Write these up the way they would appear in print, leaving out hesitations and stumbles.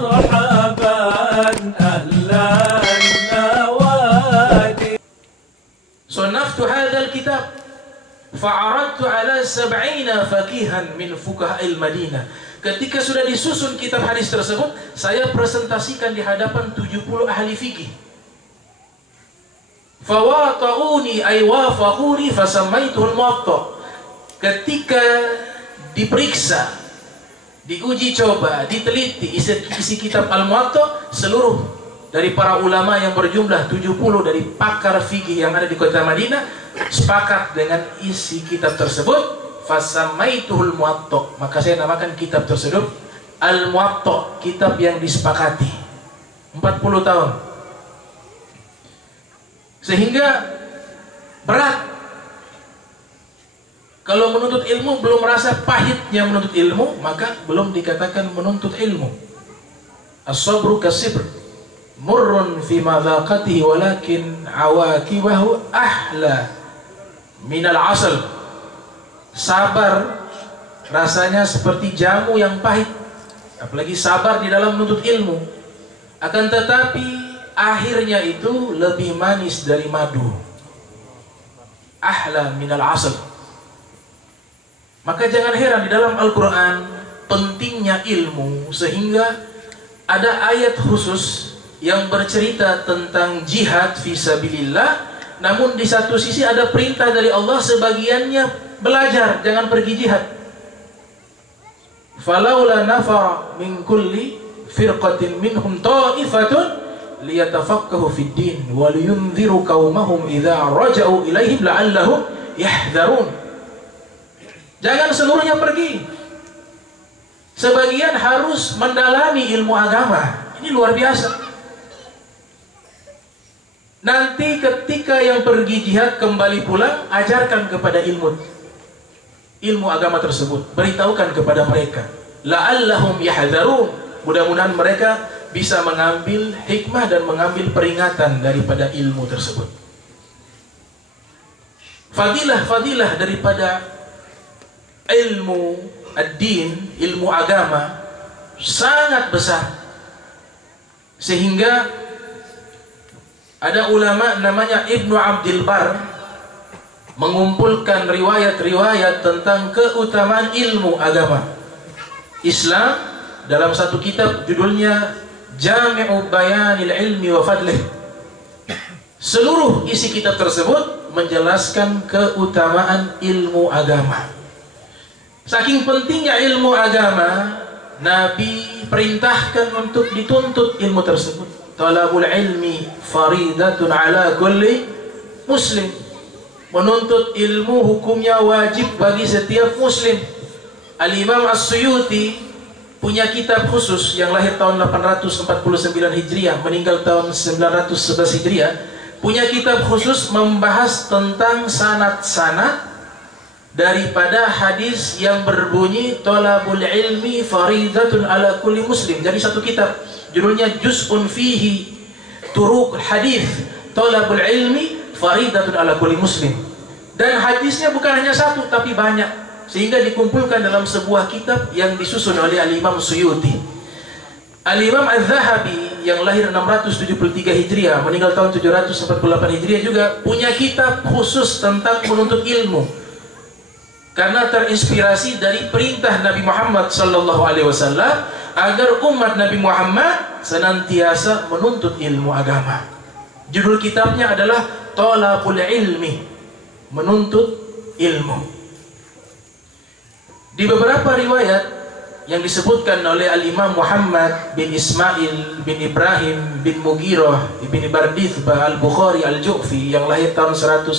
مرحبا أهلا النوادي. صنفت هذا الكتاب فعرضت على 70 فقيها من فقهاء المدينة. Ketika sudah disusun kitab hadis tersebut, saya presentasikan di hadapan 70 ahli fikih. Fawata'uni ay wafaquni fasammaituhu al-Muwatta. Ketika diperiksa, diuji coba, diteliti isi kitab Al-Muwatta, seluruh dari para ulama yang berjumlah 70 dari pakar fikih yang ada di kota Madinah sepakat dengan isi kitab tersebut. Fasamaituhul Muwatta, maka saya namakan kitab tersebut Al-Muwatta, kitab yang disepakati. 40 tahun. Sehingga berat. Kalau menuntut ilmu belum merasa pahitnya menuntut ilmu, maka belum dikatakan menuntut ilmu. As-sabru kasibr, murrun fi madhaqatihi walakin awaqibahu ahla minal asal. Sabar rasanya seperti jamu yang pahit, apalagi sabar di dalam menuntut ilmu. Akan tetapi akhirnya itu lebih manis dari madu. Ahla minal asal. Maka jangan heran di dalam Al-Quran pentingnya ilmu, sehingga ada ayat khusus yang bercerita tentang jihad fisabilillah. Namun di satu sisi ada perintah dari Allah sebagiannya belajar, jangan pergi jihad. Falaula nafara min kulli firqatin minhum ta'ifatun liyatafaqahu fid din wa liyunziru qaumahum idza raja'u ilaihim la'allahum yahdharun. Jangan seluruhnya pergi. Sebagian harus mendalami ilmu agama. Ini luar biasa. Nanti ketika yang pergi jihad kembali pulang, ajarkan kepada ilmu agama tersebut, beritahukan kepada mereka, la'allahum yahdharun, mudah-mudahan mereka bisa mengambil hikmah dan mengambil peringatan daripada ilmu tersebut. Fadilah daripada ilmu ad-din, ilmu agama sangat besar, sehingga ada ulama namanya Ibnu Abdul Bar mengumpulkan riwayat-riwayat tentang keutamaan ilmu agama Islam dalam satu kitab judulnya Jami'u Bayanil Ilmi wa Fadlih. Seluruh isi kitab tersebut menjelaskan keutamaan ilmu agama. Saking pentingnya ilmu agama, Nabi perintahkan untuk dituntut ilmu tersebut. Talabul ilmi faridatun ala kulli muslim. Menuntut ilmu hukumnya wajib bagi setiap muslim. Al-Imam As-Suyuti punya kitab khusus, yang lahir tahun 849 Hijriah, meninggal tahun 911 Hijriah. Punya kitab khusus membahas tentang sanad-sanad daripada hadis yang berbunyi talabul ilmi faridatun ala kulli muslim. Jadi satu kitab, judulnya Juz'un fihi turuq hadis talabul ilmi faridatun ala kulli muslim. Dan hadisnya bukan hanya satu tapi banyak, sehingga dikumpulkan dalam sebuah kitab yang disusun oleh Al-Imam Suyuti. Al-Imam Az-Zahabi yang lahir 673 Hijriah, meninggal tahun 748 Hijriah juga punya kitab khusus tentang menuntut ilmu, karena terinspirasi dari perintah Nabi Muhammad SAW agar umat Nabi Muhammad senantiasa menuntut ilmu agama. Judul kitabnya adalah Talabul Ilmi, menuntut ilmu. Di beberapa riwayat yang disebutkan oleh Al-Imam Muhammad bin Ismail bin Ibrahim bin Mughirah bin Bardithbah Al-Bukhari Al-Ju'fi yang lahir tahun 194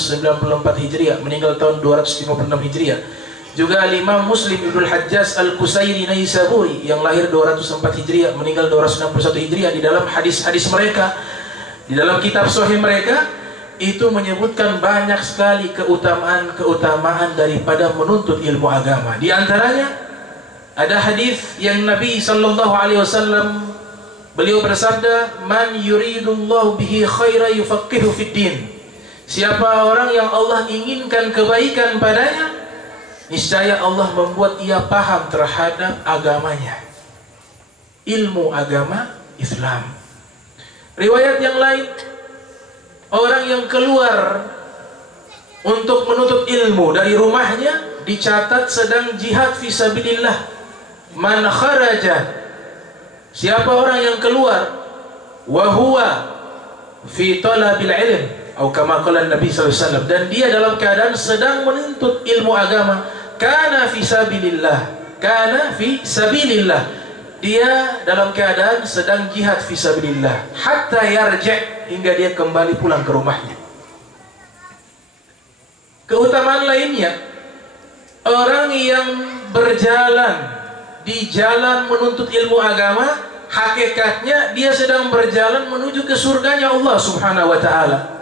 Hijriah, meninggal tahun 256 Hijriah. Juga Al-Imam Muslim Ibnu Hajjaj Al-Qusairi Naisaburi yang lahir 204 Hijriah, meninggal 261 Hijriah. Di dalam hadis-hadis mereka, di dalam kitab sahih mereka, itu menyebutkan banyak sekali keutamaan-keutamaan daripada menuntut ilmu agama. Di antaranya ada hadis yang Nabi SAW, beliau bersabda, "Man yuridullahu bihi khaira yufaqihu fid din." Siapa orang yang Allah inginkan kebaikan padanya, niscaya Allah membuat ia paham terhadap agamanya. ilmu agama Islam. Riwayat yang lain, orang yang keluar untuk menuntut ilmu dari rumahnya dicatat sedang jihad fisabilillah. Man kharaja, siapa orang yang keluar wa huwa fi talabil ilm, atau kama qala Nabi sallallahu alaihi wasallam, dan dia dalam keadaan sedang menuntut ilmu agama, kana fi sabilillah, kana fi sabilillah, dia dalam keadaan sedang jihad fi sabilillah, hatta yarji', hingga dia kembali pulang ke rumahnya. Keutamaan lainnya, orang yang berjalan di jalan menuntut ilmu agama, hakikatnya dia sedang berjalan menuju ke surganya Allah Subhanahu wa taala.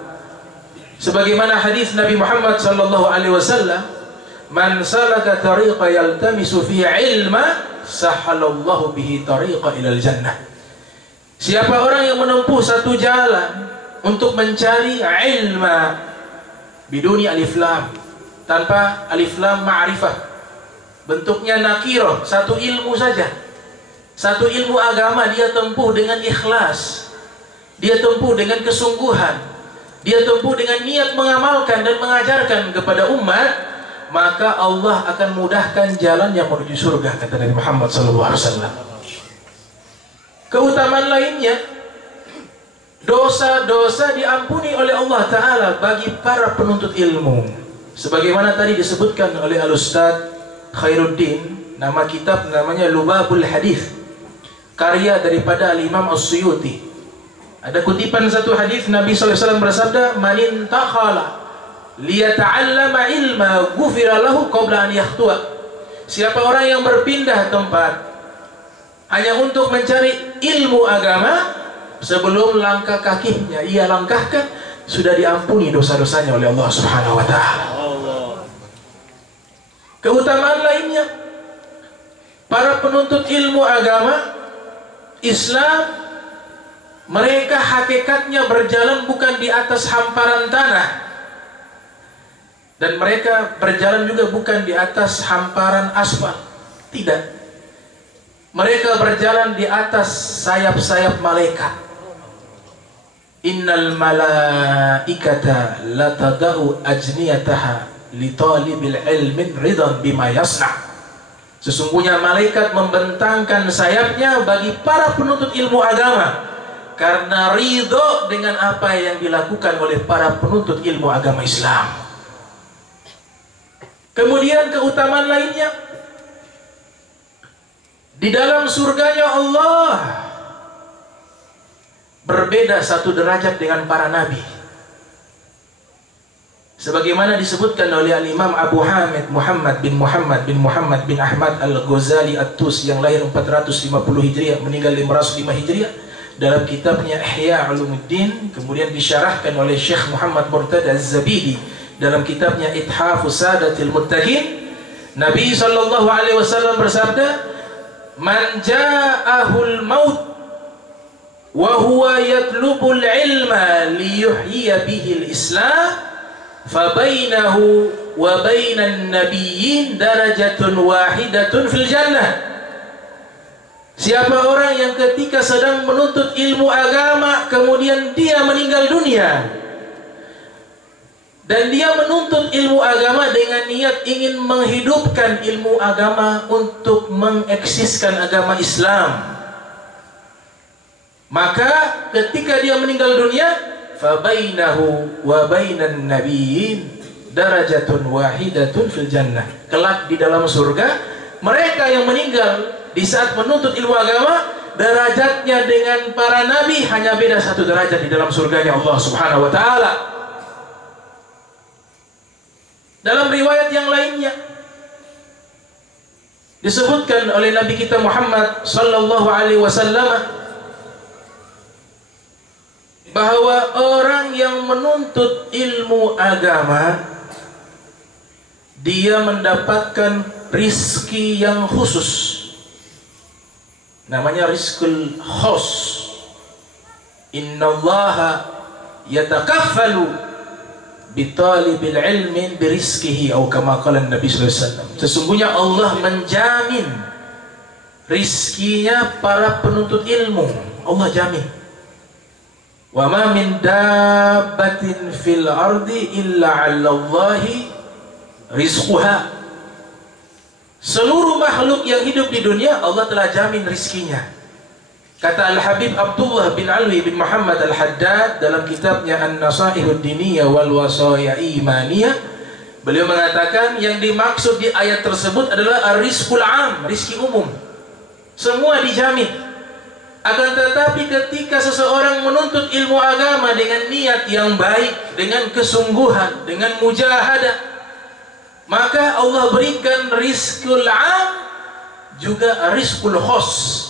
Sebagaimana hadis Nabi Muhammad sallallahu alaihi wasallam, "Man salaka tariqa yaltamisu fihi ilma, sahalallahu bihi tariqa ilal jannah." Siapa orang yang menempuh satu jalan untuk mencari ilma, biduni alif lam, tanpa alif lam ma'rifah, bentuknya nakirah, satu ilmu saja, satu ilmu agama dia tempuh dengan ikhlas, dia tempuh dengan kesungguhan, dia tempuh dengan niat mengamalkan dan mengajarkan kepada umat, maka Allah akan mudahkan jalan yang menuju surga, kata Nabi Muhammad SAW. Keutamaan lainnya, dosa-dosa diampuni oleh Allah Ta'ala bagi para penuntut ilmu. Sebagaimana tadi disebutkan oleh Al-Ustaz Khairuddin, nama kitab namanya Lubabul Hadith, karya daripada Al-Imam As-Suyuti. Ada kutipan satu hadis Nabi SAW bersabda, "Man intakhala liyata'allama ilma ghufira lahu qabla an yakhtua." Siapa orang yang berpindah tempat hanya untuk mencari ilmu agama, sebelum langkah kakinya ia langkahkan, sudah diampuni dosa-dosanya oleh Allah Subhanahu wa taala. Keutamaan lainnya, para penuntut ilmu agama Islam, mereka hakikatnya berjalan bukan di atas hamparan tanah, dan mereka berjalan juga bukan di atas hamparan aspal. Tidak, mereka berjalan di atas sayap-sayap malaikat. Innal malaikata latada'u ajniyataha li talibil ilmin ridan bima yasna'. Sesungguhnya malaikat membentangkan sayapnya bagi para penuntut ilmu agama, karena ridho dengan apa yang dilakukan oleh para penuntut ilmu agama Islam. Kemudian keutamaan lainnya, di dalam surganya Allah berbeda satu derajat dengan para nabi. Sebagaimana disebutkan oleh Al-Imam Abu Hamid Muhammad bin Ahmad Al-Ghazali At-Tus, yang lahir 450 Hijriah, meninggal 505 Hijriah, dalam kitabnya Ihya Ulumuddin, kemudian disyarahkan oleh Syekh Muhammad Murtada Az-Zabidi dalam kitabnya Ithafus Sadatil Muttaqin. Nabi sallallahu alaihi wasallam bersabda, "Man ja'ahul maut wa huwa yatlubul ilma liyuhyiya bihil Islam, fa bainahu wa bainan nabiyyin darajatun wahidatun fil jannah." Siapa orang yang ketika sedang menuntut ilmu agama kemudian dia meninggal dunia, dan dia menuntut ilmu agama dengan niat ingin menghidupkan ilmu agama untuk mengeksiskan agama Islam, maka ketika dia meninggal dunia, fa bainahu wa bainan nabiyyin darajatun wahidatun fil jannah, kelak di dalam surga mereka yang meninggal di saat menuntut ilmu agama, derajatnya dengan para nabi hanya beda satu derajat di dalam surganya Allah Subhanahu wa taala. Dalam riwayat yang lainnya disebutkan oleh Nabi kita Muhammad sallallahu alaihi wasallam bahwa orang yang menuntut ilmu agama, dia mendapatkan rizki yang khusus, namanya rizqul khos. Innallaha yatakaffalu bitalibil ilmin birizkihi, atau kama qala Nabi sallallahu alaihi wasallam. Sesungguhnya Allah menjamin rizkinya para penuntut ilmu. Allah jamin. Wa ma min dabbatin fil ardi illa 'alallahi rizquha. Seluruh makhluk yang hidup di dunia Allah telah jamin rizkinya. Kata Al-Habib Abdullah bin Alwi bin Muhammad Al-Haddad dalam kitabnya An-Nasaihud Diniyah wal Wasaya Imaniyah, beliau mengatakan yang dimaksud di ayat tersebut adalah ar-rizqul 'am, rizki umum. Semua dijamin. Akan tetapi ketika seseorang menuntut ilmu agama dengan niat yang baik, dengan kesungguhan, dengan mujahadah, maka Allah berikan rizqul 'am juga rizqul khos.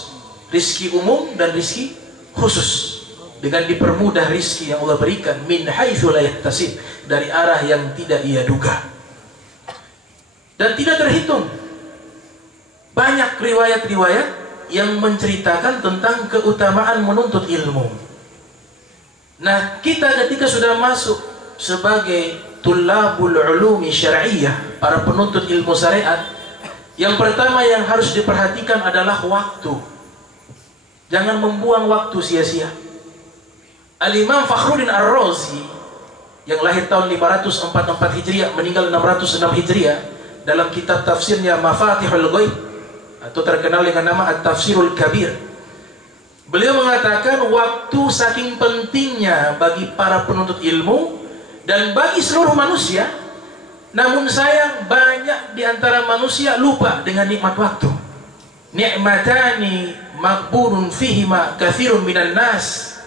Rizki umum dan rizki khusus, dengan dipermudah rizki yang Allah berikan min haitsu la yahtasib, dari arah yang tidak ia duga dan tidak terhitung. Banyak riwayat-riwayat yang menceritakan tentang keutamaan menuntut ilmu. Nah, kita ketika sudah masuk sebagai tulabul ulumi syar'iyyah, para penuntut ilmu syariat, yang pertama yang harus diperhatikan adalah waktu. Jangan membuang waktu sia-sia. Al-Imam Fakhruddin Ar-Razi yang lahir tahun 544 Hijriah, meninggal 606 Hijriah, dalam kitab tafsirnya Mafatihul Ghaib atau terkenal dengan nama At-Tafsirul Kabir, beliau mengatakan waktu saking pentingnya bagi para penuntut ilmu dan bagi seluruh manusia. Namun sayang, banyak di antara manusia lupa dengan nikmat waktu. Ni'matani maqburun fihima katsirun minan nas,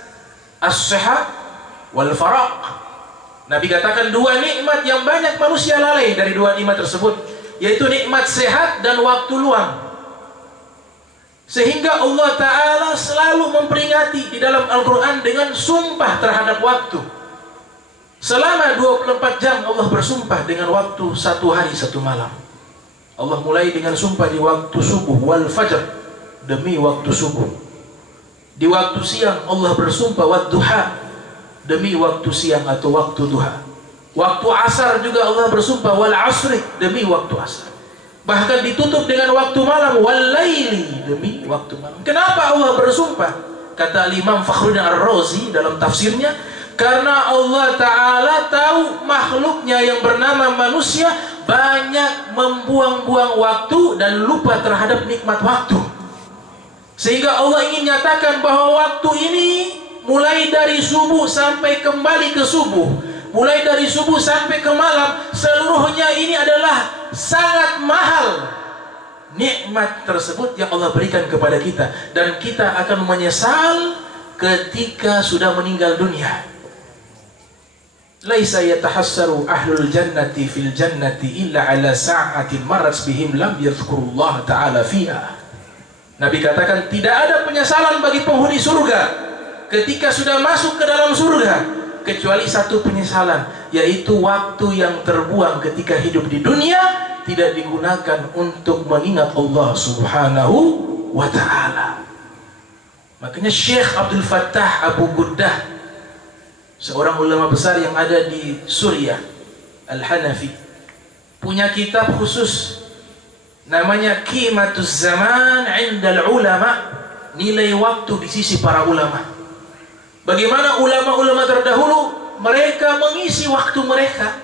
as-sihah wal faraq. Nabi katakan dua nikmat yang banyak manusia lalai dari dua nikmat tersebut, yaitu nikmat sehat dan waktu luang. Sehingga Allah Ta'ala selalu memperingati di dalam Al-Quran dengan sumpah terhadap waktu. Selama 24 jam Allah bersumpah dengan waktu satu hari satu malam. Allah mulai dengan sumpah di waktu subuh, wal fajr, demi waktu subuh. Di waktu siang Allah bersumpah wadduha, demi waktu siang atau waktu duha. Waktu asar juga Allah bersumpah wal asri, demi waktu asar. Bahkan ditutup dengan waktu malam, wal laili, demi waktu malam. Kenapa Allah bersumpah? Kata Imam Fakhruddin Ar-Razi dalam tafsirnya, karena Allah Ta'ala tahu makhluknya yang bernama manusia banyak membuang-buang waktu dan lupa terhadap nikmat waktu. Sehingga Allah ingin nyatakan bahwa waktu ini mulai dari subuh sampai kembali ke subuh, mulai dari subuh sampai ke malam, seluruhnya ini adalah sangat mahal nikmat tersebut yang Allah berikan kepada kita, dan kita akan menyesal ketika sudah meninggal dunia. Laisa yatahassaru ahlul jannati fil jannati illa ala sa'atin marat bihim lam yadhkurullah ta'ala fiha. Nabi katakan tidak ada penyesalan bagi penghuni surga ketika sudah masuk ke dalam surga, kecuali satu penyesalan, yaitu waktu yang terbuang ketika hidup di dunia tidak digunakan untuk mengingat Allah Subhanahu wa ta'ala. Makanya Syekh Abdul Fattah Abu Guddah, seorang ulama besar yang ada di Suriah, Al-Hanafi, punya kitab khusus namanya Qimatuz Zaman 'indal Ulama, nilai waktu di sisi para ulama. Bagaimana ulama-ulama terdahulu mereka mengisi waktu mereka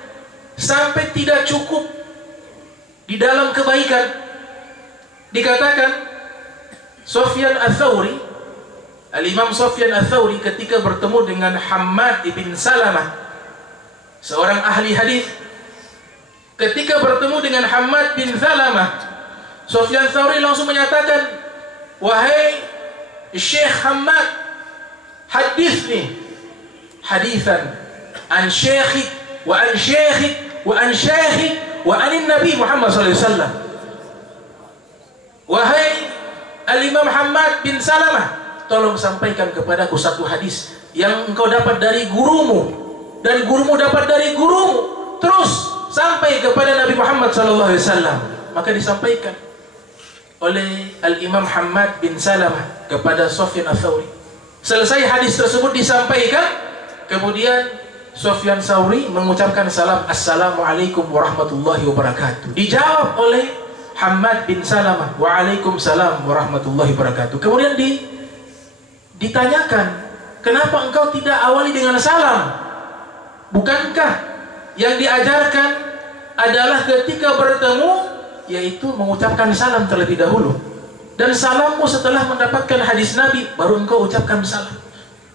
sampai tidak cukup di dalam kebaikan. Dikatakan Sufyan Ats-Tsauri, Al-Imam Sufyan Ats-Tsauri ketika bertemu dengan Hammad ibn Salamah, seorang ahli hadis, ketika bertemu dengan Hammad bin Salamah, Sufyan Ats-Tsauri langsung menyatakan, wahai Syekh Hammad, hadithni hadithan an syekhik wa an syekhik wa an syekhik wa anin Nabi Muhammad SAW. Wahai Al-Imam Hammad bin Salamah, tolong sampaikan kepadaku satu hadis yang engkau dapat dari gurumu dan gurumu dapat dari gurumu, terus sampai kepada Nabi Muhammad SAW. Maka disampaikan oleh Al-Imam Hammad bin Salamah kepada Sufyan Ats-Tsauri. Selesai hadis tersebut disampaikan, kemudian Sufyan Ats-Tsauri mengucapkan salam, Assalamualaikum warahmatullahi wabarakatuh. Dijawab oleh Hammad bin Salamah. Waalaikumsalam warahmatullahi wabarakatuh. Kemudian ditanyakan, kenapa engkau tidak awali dengan salam? Bukankah yang diajarkan adalah ketika bertemu yaitu mengucapkan salam terlebih dahulu, dan salammu setelah mendapatkan hadis Nabi baru engkau ucapkan salam.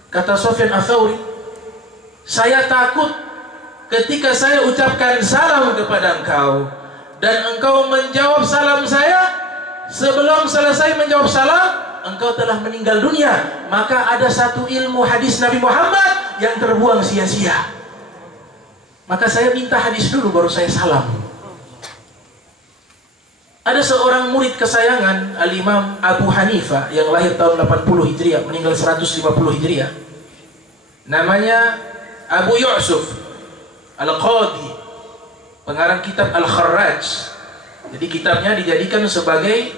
Kata Sufyan Ats-Tsauri, saya takut ketika saya ucapkan salam kepada engkau dan engkau menjawab salam saya, sebelum selesai menjawab salam engkau telah meninggal dunia, maka ada satu ilmu hadis Nabi Muhammad yang terbuang sia-sia. Maka saya minta hadis dulu baru saya salam. Ada seorang murid kesayangan Al-Imam Abu Hanifah yang lahir tahun 80 Hijriah, meninggal 150 Hijriah. Namanya Abu Yusuf Al-Qadi, pengarang kitab Al-Kharraj. Jadi kitabnya dijadikan sebagai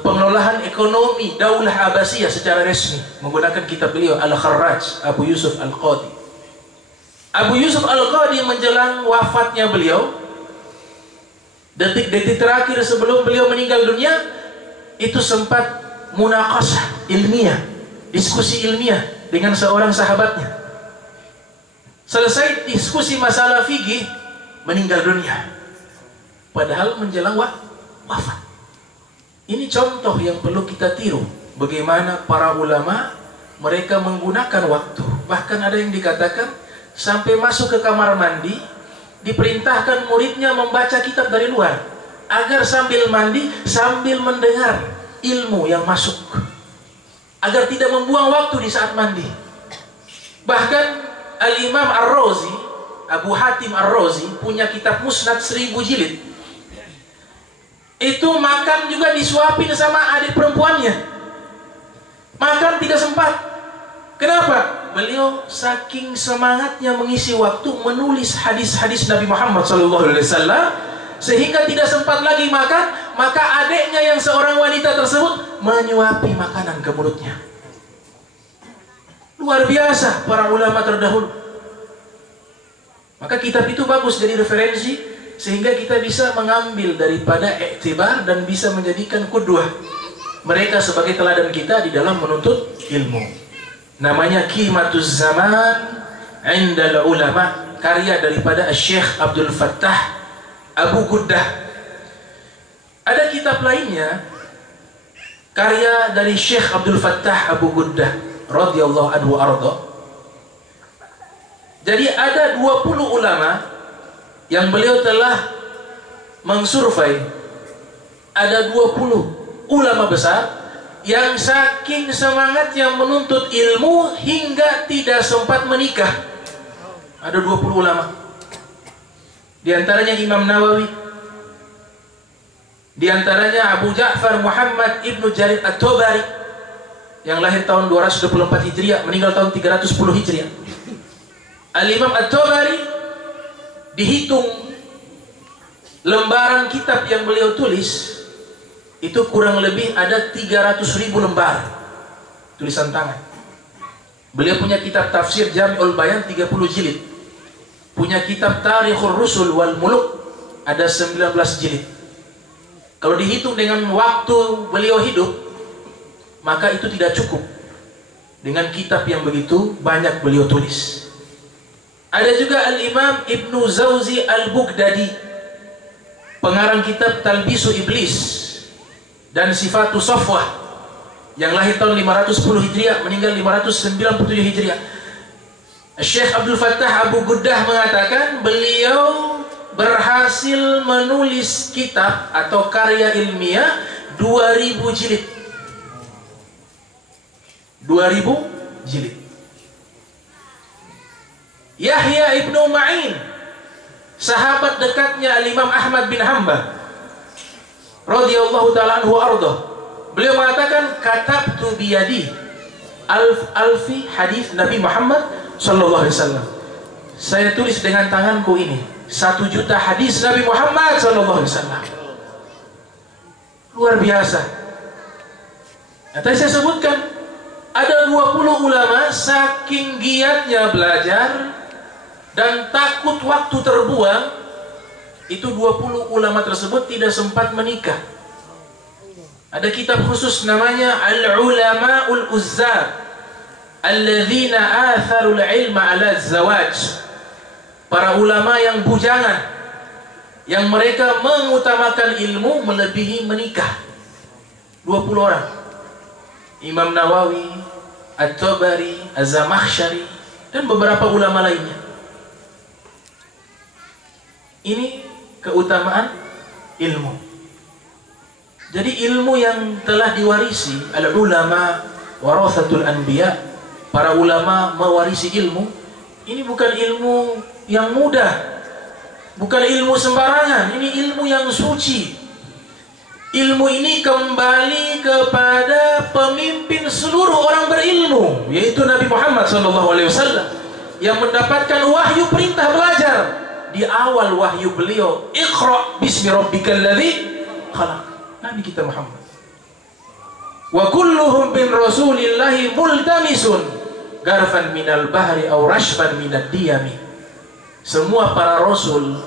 pengelolaan ekonomi Daulah Abbasiyah secara resmi menggunakan kitab beliau Al-Kharraj, Abu Yusuf Al-Qadi. Abu Yusuf Al-Qadi menjelang wafatnya beliau, detik-detik terakhir sebelum beliau meninggal dunia, itu sempat munaqashah ilmiah, diskusi ilmiah dengan seorang sahabatnya. Selesai diskusi masalah fikih, meninggal dunia. Padahal menjelang wafat. Ini contoh yang perlu kita tiru. Bagaimana para ulama mereka menggunakan waktu. Bahkan ada yang dikatakan sampai masuk ke kamar mandi diperintahkan muridnya membaca kitab dari luar, agar sambil mandi sambil mendengar ilmu yang masuk, agar tidak membuang waktu di saat mandi. Bahkan Al-Imam Ar-Razi, Abu Hatim Ar-Razi punya kitab Musnad 1000 jilid. Itu makan juga disuapin sama adik perempuannya. Makan tidak sempat. Kenapa? Beliau saking semangatnya mengisi waktu menulis hadis-hadis Nabi Muhammad SAW, sehingga tidak sempat lagi makan. Maka adiknya yang seorang wanita tersebut menyuapi makanan ke mulutnya. Luar biasa para ulama terdahulu. Maka kitab itu bagus jadi referensi, sehingga kita bisa mengambil daripada iktibar dan bisa menjadikan qudwah mereka sebagai teladan kita di dalam menuntut ilmu. Namanya Qimatuz Zaman Indal Ulama, karya daripada Syekh Abdul Fattah Abu Guddah. Ada kitab lainnya, karya dari Syekh Abdul Fattah Abu Guddah radhiyallahu anhu arda. Jadi ada 20 ulama yang beliau telah mengsurvei. Ada 20 ulama besar yang saking semangatnya menuntut ilmu hingga tidak sempat menikah. Ada 20 ulama. Di antaranya Imam Nawawi, di antaranya Abu Ja'far Muhammad Ibnu Jarir At-Tabari yang lahir tahun 224 Hijriah, meninggal tahun 310 Hijriah. Al-Imam At-Tabari dihitung lembaran kitab yang beliau tulis itu kurang lebih ada 300.000 lembar tulisan tangan. Beliau punya kitab tafsir Jami'ul Bayan 30 jilid, punya kitab Tarikhur Rusul wal Muluk ada 19 jilid. Kalau dihitung dengan waktu beliau hidup, maka itu tidak cukup dengan kitab yang begitu banyak beliau tulis. Ada juga Al-Imam Ibnu Zawzi Al-Bughdadi, pengarang kitab Talbisu Iblis dan Sifatu Safwah, yang lahir tahun 510 Hijriah, meninggal 597 Hijriah. Syekh Abdul Fattah Abu Guddah mengatakan beliau berhasil menulis kitab atau karya ilmiah 2000 jilid. 2000 jilid. Yahya Ibnu Ma'in, sahabat dekatnya Al-Imam Ahmad bin Hanbal radhiyallahu ta'ala anhu arda, beliau mengatakan katabtu biyadi alfi hadis Nabi Muhammad sallallahu alaihi wasallam. Saya tulis dengan tanganku ini 1 juta hadis Nabi Muhammad sallallahu alaihi wasallam. Luar biasa. Yang tadi saya sebutkan ada 20 ulama saking giatnya belajar dan takut waktu terbuang, itu 20 ulama tersebut tidak sempat menikah. Ada kitab khusus namanya Al-Ulama'ul Uzzar alladzina atharul ilma ala zawaj. Para ulama yang bujangan, yang mereka mengutamakan ilmu melebihi menikah. 20 orang. Imam Nawawi, At-Tabari, Az-Zamakhsyari, dan beberapa ulama lainnya. Ini keutamaan ilmu. Jadi ilmu yang telah diwarisi, al-ulama warathatul anbiya, para ulama mewarisi ilmu. Ini bukan ilmu yang mudah, bukan ilmu sembarangan, ini ilmu yang suci. Ilmu ini kembali kepada pemimpin seluruh orang berilmu, yaitu Nabi Muhammad SAW, yang mendapatkan wahyu perintah belajar. Di awal wahyu beliau, Iqra bismi rabbikal ladzi khalaq. Nabi kita Muhammad. Wa kulluhum bin rasulillahi multamisun garfan minal bahri aw rashfan minad diyami. Semua para rasul,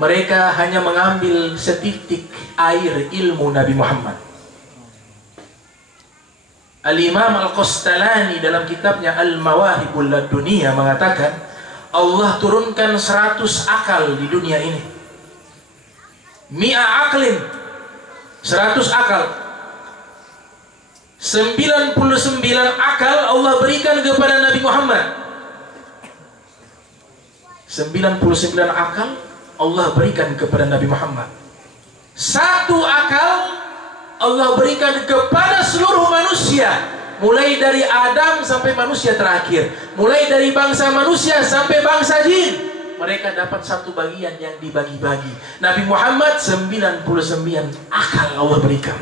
mereka hanya mengambil setitik air ilmu Nabi Muhammad. Al-Imam Al-Qastalani dalam kitabnya Al-Mawahibul Laduniyah mengatakan, Allah turunkan 100 akal di dunia ini. Mi'a aklin, 100 akal. 99 akal Allah berikan kepada Nabi Muhammad. 99 akal Allah berikan kepada Nabi Muhammad. 1 akal Allah berikan kepada seluruh manusia, mulai dari Adam sampai manusia terakhir, mulai dari bangsa manusia sampai bangsa jin. Mereka dapat 1 bagian yang dibagi-bagi. Nabi Muhammad 99 akal Allah berikan.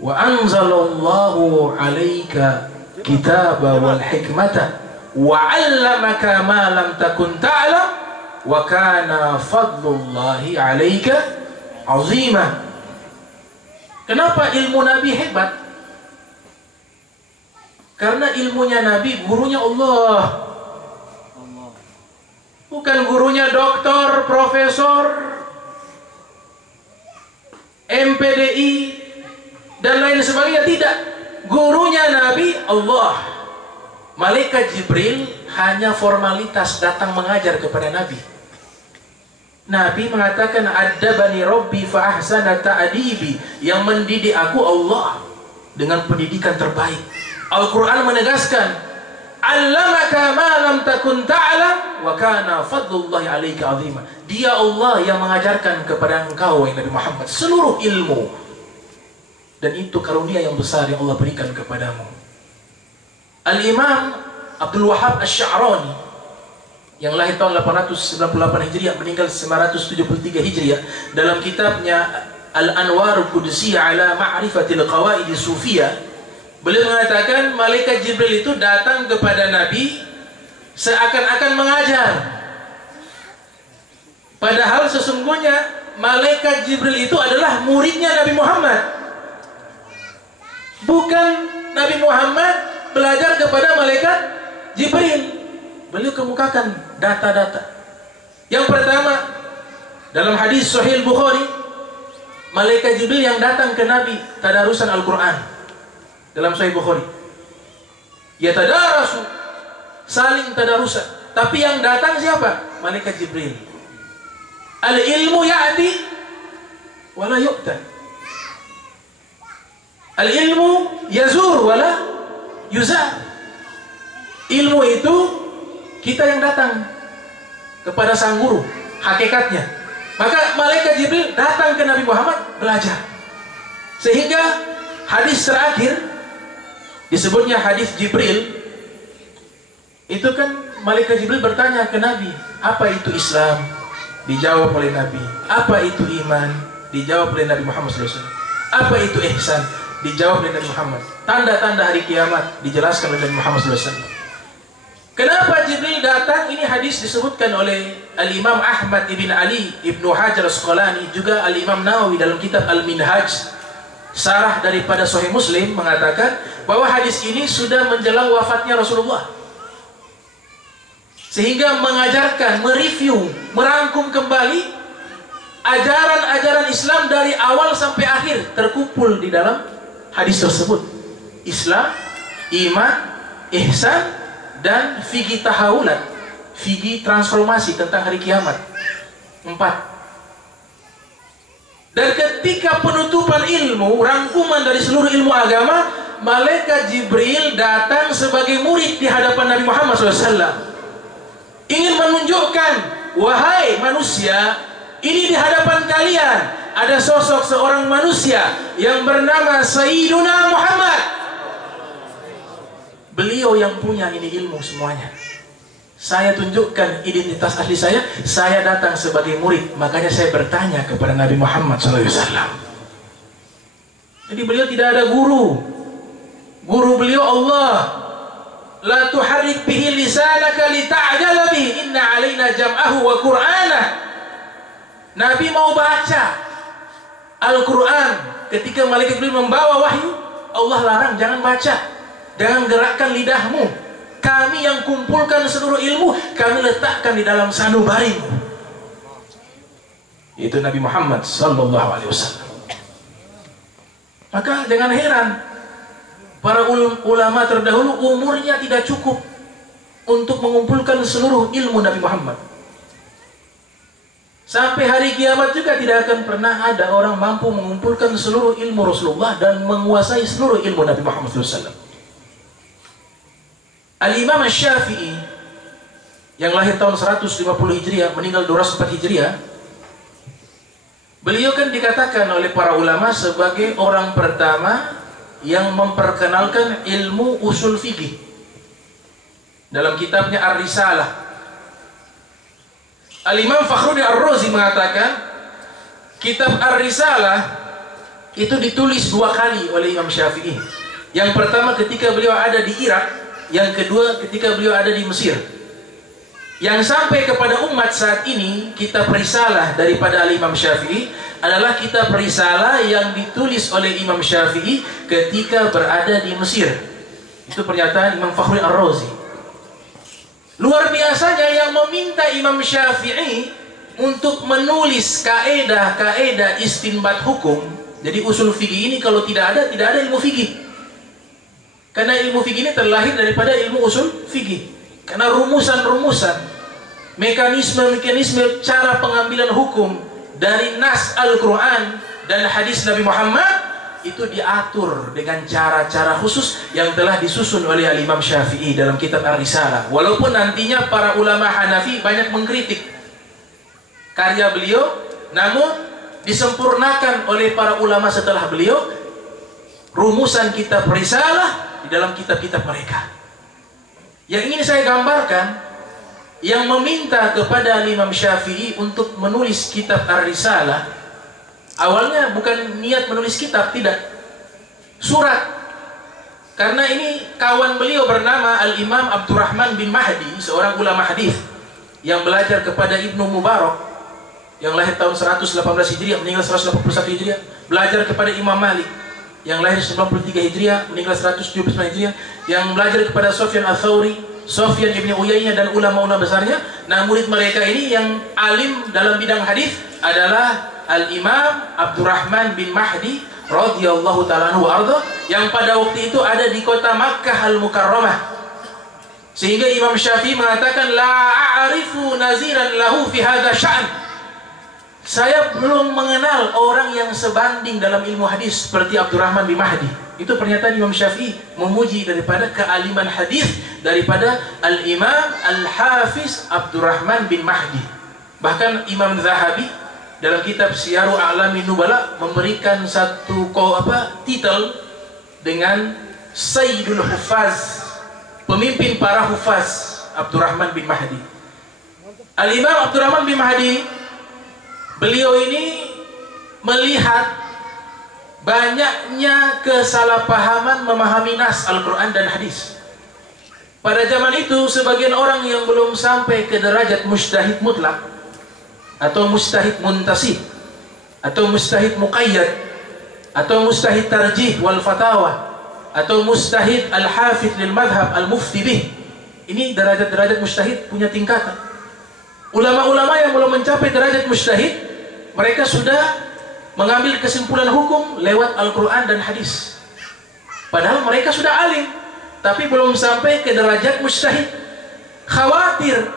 Wa anzalallahu 'alaika kitaba wal hikmata wa 'allamaka ma lam takun ta'lam wa kana fadlullahi 'alaika 'azima. Kenapa ilmu Nabi hebat? Karena ilmunya Nabi, gurunya Allah. Bukan gurunya doktor, profesor, MPDI, dan lain sebagainya. Tidak. Gurunya Nabi, Allah. Malaikat Jibril hanya formalitas datang mengajar kepada Nabi. Nabi mengatakan, Adabani Rabbi fa ahsana ta'adibi. Yang mendidik aku Allah dengan pendidikan terbaik. Al-Quran menegaskan, Allamaka ma lam takun ta'lam wa kana fadlullahi 'alaika 'azima. Dia Allah yang mengajarkan kepada engkau, wahai Nabi Muhammad, seluruh ilmu. Dan itu karunia yang besar yang Allah berikan kepadamu. Al-Imam Abdul Wahhab Asy-Sya'rani yang lahir tahun 898 Hijriah, meninggal 973 Hijriah, dalam kitabnya Al-Anwar Qudusiyah ala Ma'rifatil Qawaid Sufiyah, beliau mengatakan malaikat Jibril itu datang kepada Nabi seakan-akan mengajar. Padahal sesungguhnya malaikat Jibril itu adalah muridnya Nabi Muhammad. Bukan Nabi Muhammad belajar kepada malaikat Jibril. Beliau kemukakan data-data. Yang pertama, dalam hadis Sahih Bukhari, malaikat Jibril yang datang ke Nabi tadarusan Al-Quran. Dalam Sahih Bukhari, ya tadarasu, saling tadarusan. Tapi yang datang siapa? Malaikat Jibril. Al-ilmu ya'ti wala yu'ta. Al-ilmu yazur wala yuzar. Ilmu itu kita yang datang kepada sang guru, hakikatnya. Maka malaikat Jibril datang ke Nabi Muhammad belajar. Sehingga hadis terakhir disebutnya hadis Jibril. Itu kan malaikat Jibril bertanya ke Nabi, apa itu Islam? Dijawab oleh Nabi. Apa itu iman? Dijawab oleh Nabi Muhammad SAW. Apa itu ihsan? Dijawab oleh Nabi Muhammad. Tanda-tanda hari kiamat dijelaskan oleh Nabi Muhammad SAW. Kenapa Jibril datang? Ini hadis disebutkan oleh Al-Imam Ahmad ibn Ali ibnu Hajar Asqalani, juga Al-Imam Nawawi dalam kitab Al-Minhaj, sarah daripada Sahih Muslim, mengatakan bahwa hadis ini sudah menjelang wafatnya Rasulullah. sehingga mengajarkan, mereview, merangkum kembali ajaran-ajaran Islam dari awal sampai akhir terkumpul di dalam hadis tersebut. Islam, iman, ihsan, dan fikih tahawulat, fikih transformasi tentang hari kiamat. 4. Dan ketika penutupan ilmu, rangkuman dari seluruh ilmu agama, malaikat Jibril datang sebagai murid di hadapan Nabi Muhammad SAW, ingin menunjukkan, wahai manusia, ini di hadapan kalian ada sosok seorang manusia yang bernama Sayyiduna Muhammad. Beliau yang punya ini ilmu semuanya. Saya tunjukkan identitas asli saya datang sebagai murid, makanya saya bertanya kepada Nabi Muhammad SAW. Jadi beliau tidak ada guru. Guru beliau Allah. La tuharrik bihi lisanaka lita'jala bihi, inna alaina jam'ahu wa qur'anah. Nabi mau baca Al-Quran, ketika malaikat Jibril membawa wahyu, Allah larang, jangan baca, jangan gerakkan lidahmu. Kami yang kumpulkan seluruh ilmu, kami letakkan di dalam sanubarimu. Itu Nabi Muhammad SAW. Maka jangan heran, para ulama terdahulu umurnya tidak cukup untuk mengumpulkan seluruh ilmu Nabi Muhammad. Sampai hari kiamat juga tidak akan pernah ada orang mampu mengumpulkan seluruh ilmu Rasulullah dan menguasai seluruh ilmu Nabi Muhammad SAW. Al-Imam Asy-Syafi'i yang lahir tahun 150 Hijriah, meninggal 204 Hijriah, beliau kan dikatakan oleh para ulama sebagai orang pertama yang memperkenalkan ilmu usul fikih dalam kitabnya Ar-Risalah. Al-Imam Fakhruddin Ar-Razi mengatakan kitab Ar-Risalah itu ditulis 2 kali oleh Imam Syafi'i. Yang pertama ketika beliau ada di Irak, yang kedua ketika beliau ada di Mesir. Yang sampai kepada umat saat ini, kitab Risalah daripada Al-Imam Syafi'i adalah kitab Risalah yang ditulis oleh Imam Syafi'i ketika berada di Mesir. Itu pernyataan Imam Fakhruddin Ar-Razi. Luar biasanya yang meminta Imam Syafi'i untuk menulis kaedah-kaedah istinbat hukum. Jadi usul fikih ini kalau tidak ada ilmu fikih. Karena ilmu fikih ini terlahir daripada ilmu usul fikih. Karena rumusan-rumusan, mekanisme-mekanisme cara pengambilan hukum dari nas Al-Quran dan hadis Nabi Muhammad itu diatur dengan cara-cara khusus yang telah disusun oleh Al-Imam Syafi'i dalam kitab Ar-Risalah. Walaupun nantinya para ulama Hanafi banyak mengkritik karya beliau, namun disempurnakan oleh para ulama setelah beliau rumusan kitab Risalah di dalam kitab-kitab mereka. Yang ingin saya gambarkan, yang meminta kepada Imam Syafi'i untuk menulis kitab Ar-Risalah, awalnya bukan niat menulis kitab, tidak, surat. Karena ini kawan beliau bernama Al-Imam Abdurrahman bin Mahdi, seorang ulama hadis yang belajar kepada Ibnu Mubarak yang lahir tahun 118 Hijriah, meninggal 181 Hijriah, belajar kepada Imam Malik yang lahir 93 Hijriah, meninggal 179 Hijriah, yang belajar kepada Sufyan Ats-Tsauri, Sufyan ibn Uyainah dan ulama-ulama besarnya. Nah, murid mereka ini yang alim dalam bidang hadis adalah Al-Imam Abdurrahman bin Mahdi radhiyallahu ta'ala anhu arda, yang pada waktu itu ada di kota Makkah Al-Mukarramah. Sehingga Imam Syafi'i mengatakan la a'rifu naziran lahu fi hadza sya'n. Saya belum mengenal orang yang sebanding dalam ilmu hadis seperti Abdurrahman bin Mahdi. Itu pernyataan Imam Syafi'i memuji daripada kealiman hadis daripada Al-Imam Al-Hafiz Abdurrahman bin Mahdi. Bahkan Imam Zahabi dalam kitab Syiaru A'lamin Nubala memberikan satu titel dengan Sayyidul Hufaz, pemimpin para hufaz, Abdurrahman bin Mahdi. Al-Imam Abdurrahman bin Mahdi, beliau ini melihat banyaknya kesalahpahaman memahami nas Al-Quran dan hadis. Pada zaman itu sebagian orang yang belum sampai ke derajat mujtahid mutlak atau mujtahid muntasib atau mujtahid muqayyad atau mujtahid tarjih wal fatawa atau mujtahid al-hafidh lil madhab al-mufti bih, Ini derajat-derajat mujtahid punya tingkatan. Ulama-ulama yang belum mencapai derajat mujtahid, mereka sudah mengambil kesimpulan hukum lewat Al-Quran dan hadis. Padahal mereka sudah alim, tapi belum sampai ke derajat mujtahid. Khawatir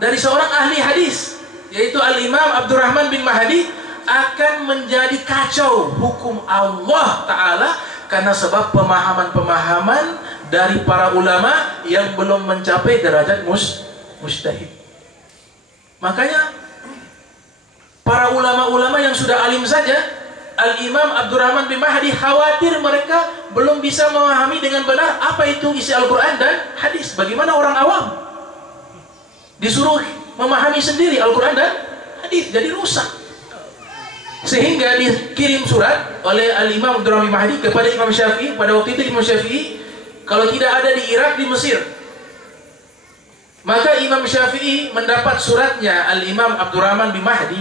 dari seorang ahli hadis, yaitu Al-Imam Abdurrahman bin Mahdi, akan menjadi kacau hukum Allah Ta'ala karena sebab pemahaman-pemahaman dari para ulama yang belum mencapai derajat mujtahid. Makanya para ulama-ulama yang sudah alim saja, Al-Imam Abdurrahman bin Mahdi khawatir mereka belum bisa memahami dengan benar apa itu isi Al-Quran dan hadis. Bagaimana orang awam disuruh memahami sendiri Al-Quran dan hadis, jadi rusak. Sehingga dikirim surat oleh Al-Imam Abdurrahman bin Mahdi kepada Imam Syafi'i. Pada waktu itu Imam Syafi'i kalau tidak ada di Irak, di Mesir. Maka Imam Syafi'i mendapat suratnya Al-Imam Abdurrahman bin Mahdi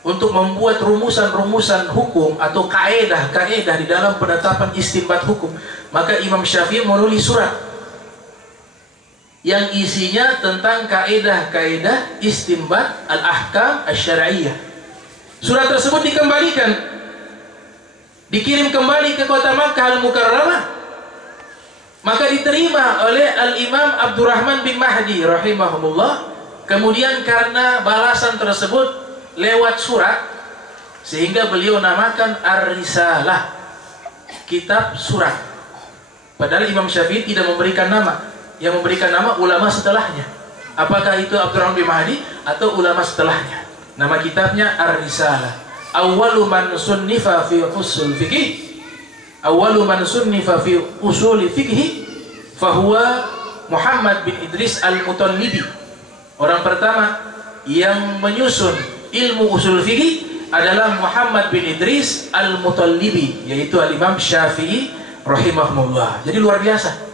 untuk membuat rumusan-rumusan hukum atau kaedah-kaedah di dalam penetapan istinbat hukum. Maka Imam Syafi'i menulis surat yang isinya tentang kaedah-kaedah istinbat al-ahkam asy-syar'iyyah. Surat tersebut dikembalikan, dikirim kembali ke kota Makkah Al-Mukarramah. Maka diterima oleh Al-Imam Abdurrahman bin Mahdi rahimahumullah. Kemudian karena balasan tersebut lewat surat, sehingga beliau namakan Ar-Risalah, kitab surat. Padahal Imam Syafi'i tidak memberikan nama. Yang memberikan nama ulama setelahnya. Apakah itu Abdurrahman bin Mahdi atau ulama setelahnya? Nama kitabnya Ar-Risalah. Awwalu man sunnifa fi usul fiqh. Awwalu man sunnifa fi usul fiqh fahuwa Muhammad bin Idris Al-Mutallibi. Orang pertama yang menyusun ilmu usul fiqh adalah Muhammad bin Idris Al-Mutallibi, yaitu Al-Imam Syafi'i rahimahullah. Jadi luar biasa.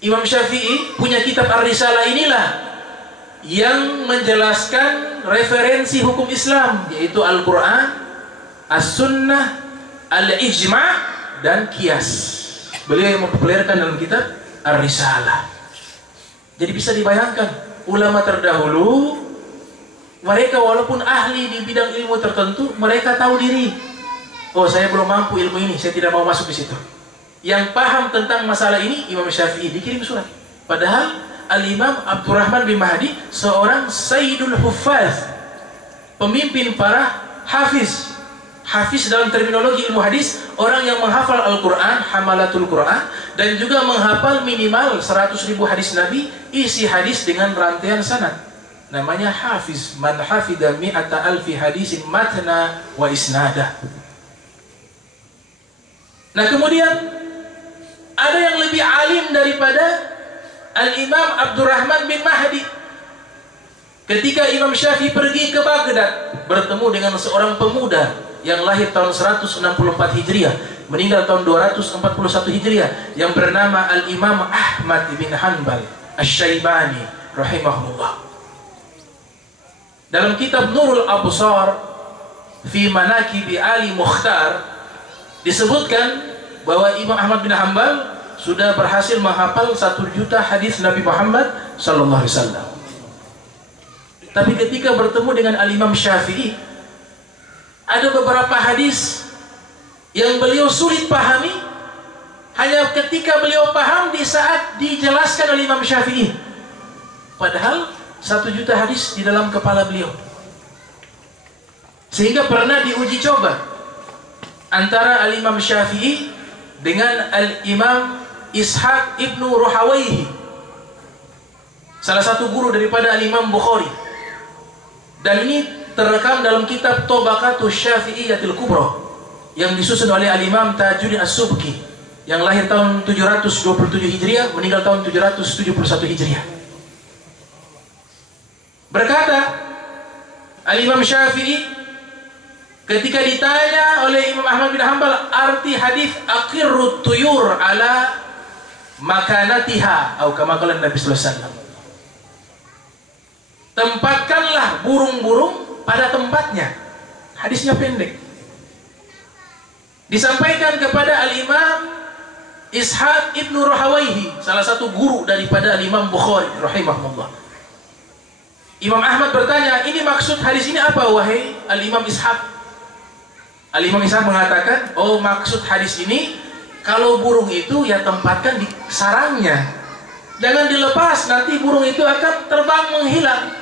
Imam Syafi'i punya kitab Ar-Risalah inilah yang menjelaskan referensi hukum Islam, yaitu Al-Quran, As-Sunnah, Al-Ijma' dan Qiyas. Beliau yang mempopulerkan dalam kitab Ar-Risalah. Jadi bisa dibayangkan, ulama terdahulu, mereka walaupun ahli di bidang ilmu tertentu, mereka tahu diri. Oh, saya belum mampu ilmu ini, saya tidak mau masuk di situ. Yang paham tentang masalah ini Imam Syafi'i, dikirim surat. Padahal Al-Imam Abdurrahman bin Mahdi seorang Sayyidul Huffaz, pemimpin para hafiz. Hafiz dalam terminologi ilmu hadis, orang yang menghafal Al-Quran, hamalatul Quran, dan juga menghafal minimal 100.000 hadis Nabi, isi hadis dengan rantaian sanad. Namanya hafiz. Man hafidha mi'ata alfi hadisin matna wa isnada. Nah, kemudian ada yang lebih alim daripada Al-Imam Abdurrahman bin Mahdi. Ketika Imam Syafi'i pergi ke Baghdad, bertemu dengan seorang pemuda yang lahir tahun 164 Hijriah, meninggal tahun 241 Hijriah, yang bernama Al-Imam Ahmad bin Hanbal Asy-Syaibani rahimahullah. Dalam kitab Nurul Absar fi Manaqibi Ali Mukhtar disebutkan bahwa Imam Ahmad bin Hanbal sudah berhasil menghafal 1 juta hadis Nabi Muhammad sallallahu alaihi wasallam. Tapi ketika bertemu dengan Al-Imam Syafi'i, ada beberapa hadis yang beliau sulit pahami. Hanya ketika beliau paham di saat dijelaskan oleh Imam Syafi'i. Padahal 1 juta hadis di dalam kepala beliau. Sehingga pernah diuji coba antara Al-Imam Syafi'i dengan Al-Imam Ishaq ibnu Ruhawayhi, salah satu guru daripada Al-Imam Bukhari. Dan ini terekam dalam kitab Tabaqatus Syafi'iyyatil Kubra yang disusun oleh Al-Imam Tajuddin As-Subki yang lahir tahun 727 Hijriah, meninggal tahun 771 Hijriah. Berkata Al-Imam Syafi'i ketika ditanya oleh Imam Ahmad bin Hanbal arti hadis aqirrut tuyur ala makanatiha atau kama qala Nabi sallallahu alaihi wasallam, tempatkanlah burung-burung pada tempatnya. Hadisnya pendek. Disampaikan kepada Al-Imam Ishaq ibnu Rahawayhi, salah satu guru daripada Imam Bukhari rahimahullah. Imam Ahmad bertanya, ini maksud hadis ini apa wahai Al-Imam Ishaq? Al-Imam Ishaq mengatakan, oh maksud hadis ini, kalau burung itu ya tempatkan di sarangnya, jangan dilepas, nanti burung itu akan terbang menghilang.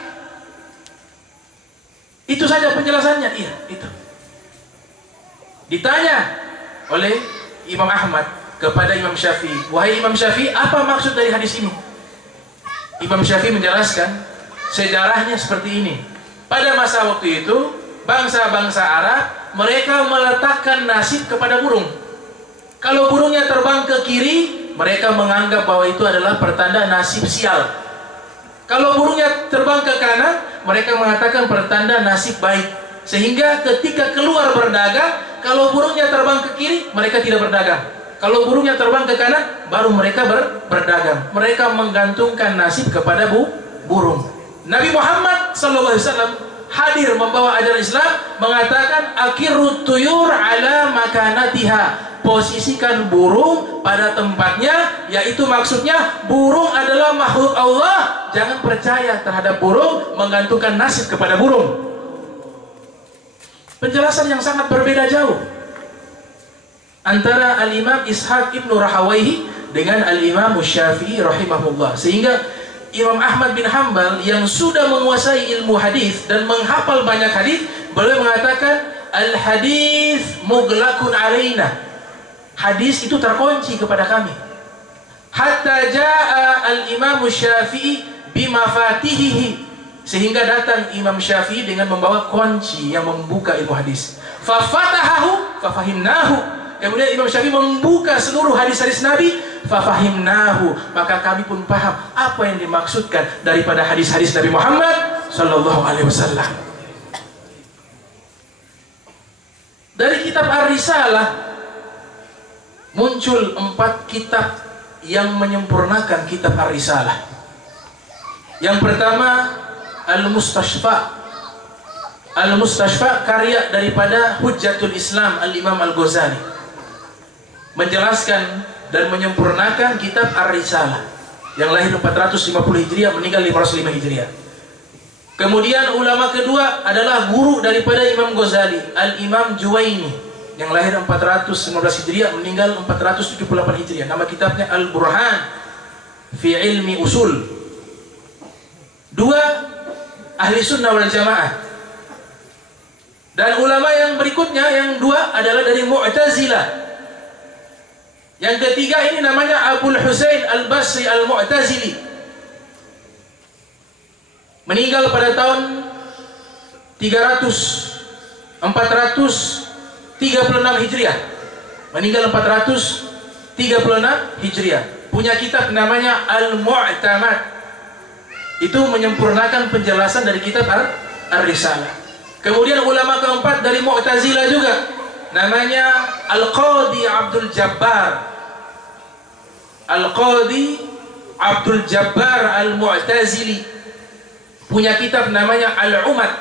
Itu saja penjelasannya. Iya, itu. Ditanya oleh Imam Ahmad kepada Imam Syafi'i, wahai Imam Syafi'i, apa maksud dari hadis ini? Imam Syafi'i menjelaskan, sejarahnya seperti ini. Pada masa waktu itu, bangsa-bangsa Arab, mereka meletakkan nasib kepada burung. Kalau burungnya terbang ke kiri, mereka menganggap bahwa itu adalah pertanda nasib sial. Kalau burungnya terbang ke kanan, mereka mengatakan pertanda nasib baik. Sehingga ketika keluar berdagang, kalau burungnya terbang ke kiri, mereka tidak berdagang. Kalau burungnya terbang ke kanan, baru mereka berdagang. Mereka menggantungkan nasib kepada burung. Nabi Muhammad SAW hadir membawa ajaran Islam, mengatakan akirut tuyur ala makanatiha, posisikan burung pada tempatnya, yaitu maksudnya burung adalah makhluk Allah, jangan percaya terhadap burung, menggantungkan nasib kepada burung. Penjelasan yang sangat berbeda jauh antara Al-Imam Ishaq ibnu Rahawayhi dengan Al-Imam Syafi'i rahimahullah. Sehingga Imam Ahmad bin Hanbal yang sudah menguasai ilmu hadis dan menghafal banyak hadis, beliau mengatakan al-hadis mughlaqun alaina. Hadis itu terkunci kepada kami. Hatta jaa al-Imam Syafi'i bimafatihihi, sehingga datang Imam Syafi'i dengan membawa kunci yang membuka ilmu hadis. Fafatahahu fafahimnahu. Kemudian Imam Syafi'i membuka seluruh hadis-hadis Nabi, fafahimnahu, maka kami pun paham apa yang dimaksudkan daripada hadis-hadis Nabi Muhammad sallallahu alaihi wasallam. Dari kitab Ar-Risalah muncul 4 kitab yang menyempurnakan kitab Ar-Risalah. Yang pertama Al-Mustashfa. Al-Mustashfa karya daripada Hujjatul Islam Al-Imam Al-Ghazali, menjelaskan dan menyempurnakan kitab Ar-Risalah yang lahir 450 Hijriah, meninggal 505 Hijriah. Kemudian ulama kedua adalah guru daripada Imam Ghazali, Al-Imam Juwaini, yang lahir 415 Hijriah, meninggal 478 Hijriah. Nama kitabnya Al-Burhan fi Ilmi Usul. Dua Ahli Sunnah wal Jamaah. Dan ulama yang berikutnya, yang dua adalah dari Mu'tazilah. Yang ketiga ini namanya Abul Husain Al-Basri Al-Mu'tazili, meninggal pada tahun 436 Hijriah. Meninggal 436 Hijriah. Punya kitab namanya Al-Mu'tamad. Itu menyempurnakan penjelasan dari kitab Ar-Risalah. Kemudian ulama keempat dari Mu'tazilah juga, namanya Al-Qadi Abdul Jabbar. Al-Qadi Abdul Jabbar Al-Mu'tazili, punya kitab namanya Al-Umad.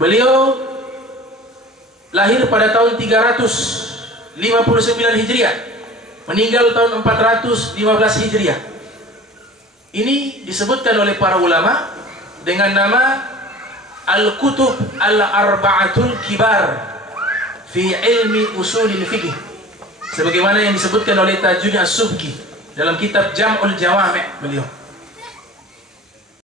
Beliau lahir pada tahun 359 Hijriah, meninggal tahun 415 Hijriah. Ini disebutkan oleh para ulama dengan nama Al-Kutub Al-Arba'atul Kibar fi Ilmi Usulil Fiqh, sebagaimana yang disebutkan oleh Tajuddin As-Subki dalam kitab Jam'ul Jawami' beliau.